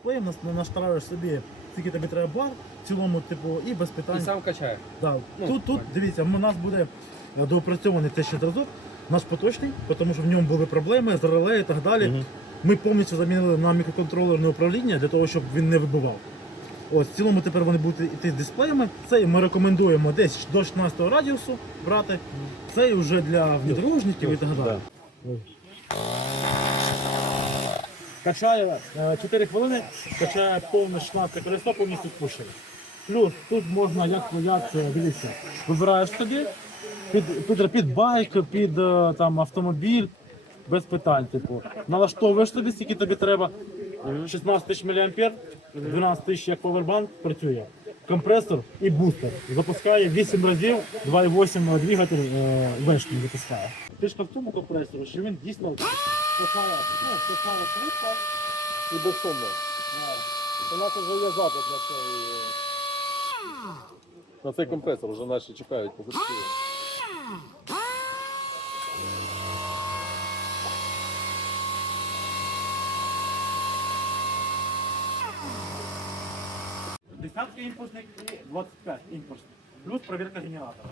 дисплеєм нас наштараюєш собі, скільки тобі треба бар, в цілому, типу, і без І сам качає. Да. Ну, тут, тут, дивіться, у нас буде е, доопрацьований те ще зразок, наш поточний, тому що в ньому були проблеми з реле і так далі. Мгм. Ми повністю замінили на мікроконтролерне управління для того, щоб він не вибивав. Ось, в цілому тепер вони будуть йти з дисплеями. Цей ми рекомендуємо десь до 16 радіусу брати. Цей вже для внедружників і так далі. Качає е, 4 хвилини, качає повне 16 колесо, повністю спущене. Плюс тут можна як, як це, дивіться, вибираєш собі під, під, під байк, під е, там, автомобіль, без питань. Типу. Налаштовуєш собі, скільки тобі треба. 16 тисяч мА, 12 тисяч як повербанк працює компресор і бустер. Запускає 8 разів 2,8 двигатель е, вешні запускає. Фішка в цьому компресору, що він дійсно писала, ну, писала швидко і безсумно. Е, у нас вже є запит на цей, е, на цей компресор, вже наші чекають позицію. 60 імпульсник и 25 імпульсник. Плюс проверка генератора.